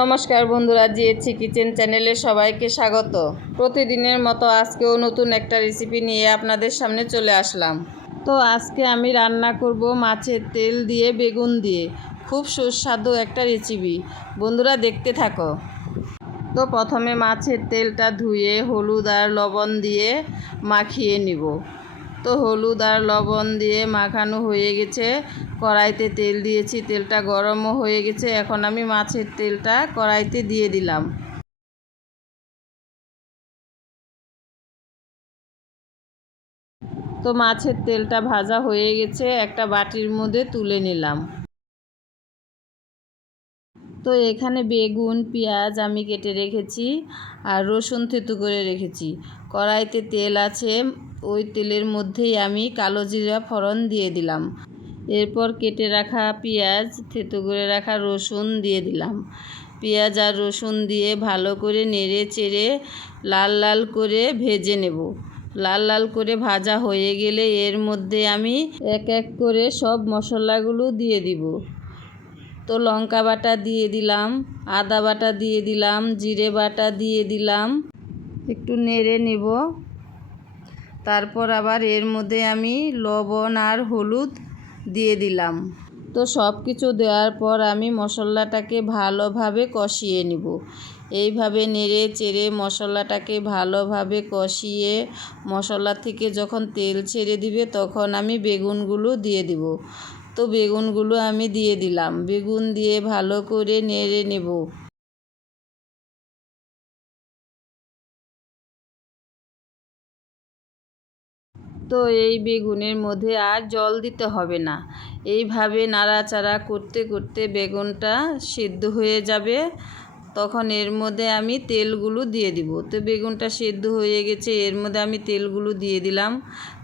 নমস্কার বন্ধুরা, জিএচি কিচেন চ্যানেলে সবাইকে স্বাগত। প্রতিদিনের মতো আজকেও নতুন একটা রেসিপি নিয়ে আপনাদের সামনে চলে আসলাম। তো আজকে আমি রান্না করব মাছের তেল দিয়ে বেগুন দিয়ে, খুব সুস্বাদু একটা রেসিপি। বন্ধুরা দেখতে থাকো। তো প্রথমে মাছের তেলটা ধুয়ে হলুদ আর লবণ দিয়ে মাখিয়ে নিব। তো হলুদ আর লবণ দিয়ে মাখানো হয়ে গেছে। কড়াইতে তেল দিয়েছি, তেলটা গরমও হয়ে গেছে। এখন আমি মাছের তেলটা কড়াইতে দিয়ে দিলাম। তো মাছের তেলটা ভাজা হয়ে গেছে, একটা বাটির মধ্যে তুলে নিলাম। তো এখানে বেগুন পেঁয়াজ আমি কেটে রেখেছি আর রসুন থেঁতো করে রেখেছি। কড়াইতে তেল আছে, ওই তেলের মধ্যেই আমি কালো জিরা ফোড়ন দিয়ে দিলাম। এরপর কেটে রাখা পেঁয়াজ, থেঁতো করে রাখা রসুন দিয়ে দিলাম। পেঁয়াজ আর রসুন দিয়ে ভালো করে নেড়ে চেড়ে লাল লাল করে ভেজে নেব। লাল লাল করে ভাজা হয়ে গেলে এর মধ্যে আমি এক এক করে সব মশলাগুলো দিয়ে দিব। তো লঙ্কা বাটা দিয়ে দিলাম, আদা বাটা দিয়ে দিলাম, জিরে বাটা দিয়ে দিলাম। একটু নেড়ে নেব। তারপর আবার এর মধ্যে আমি লবণ আর হলুদ দিয়ে দিলাম। তো সব কিছু দেওয়ার পর আমি মশলাটাকে ভালোভাবে কষিয়ে নিব। এইভাবে নেড়ে চেড়ে মশলাটাকে ভালোভাবে কষিয়ে মশলা থেকে যখন তেল ছেড়ে দিবে তখন আমি বেগুনগুলো দিয়ে দিব। তো বেগুনগুলো আমি দিয়ে দিলাম। বেগুন দিয়ে ভালো করে নেড়ে নেব। তো এই বেগুনের মধ্যে আর জল দিতে হবে না। এইভাবে নাড়াচাড়া করতে করতে বেগুনটা সিদ্ধ হয়ে যাবে। তখন এর মধ্যে আমি তেলগুলো দিয়ে দিব। তো বেগুনটা সিদ্ধ হয়ে গেছে, এর মধ্যে আমি তেলগুলো দিয়ে দিলাম।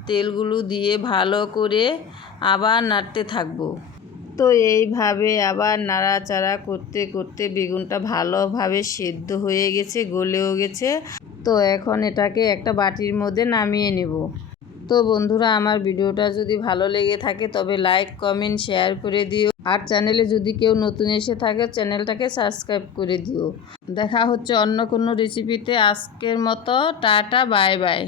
তেলগুলো দিয়ে ভালো করে আবার নাড়তে থাকবো। তো এইভাবে আবার নাড়াচাড়া করতে করতে বেগুনটা ভালোভাবে সিদ্ধ হয়ে গেছে, গলেও গেছে। তো এখন এটাকে একটা বাটির মধ্যে নামিয়ে নেব। তো বন্ধুরা, আমার ভিডিওটা যদি ভালো লেগে থাকে তবে লাইক কমেন্ট শেয়ার করে দিও। আর চ্যানেলে যদি কেউ নতুন এসে থাকে চ্যানেলটাকে সাবস্ক্রাইব করে দিও। দেখা হচ্ছে অন্য কোনো রেসিপিতে। আজকের মতো টাটা, বাই বাই।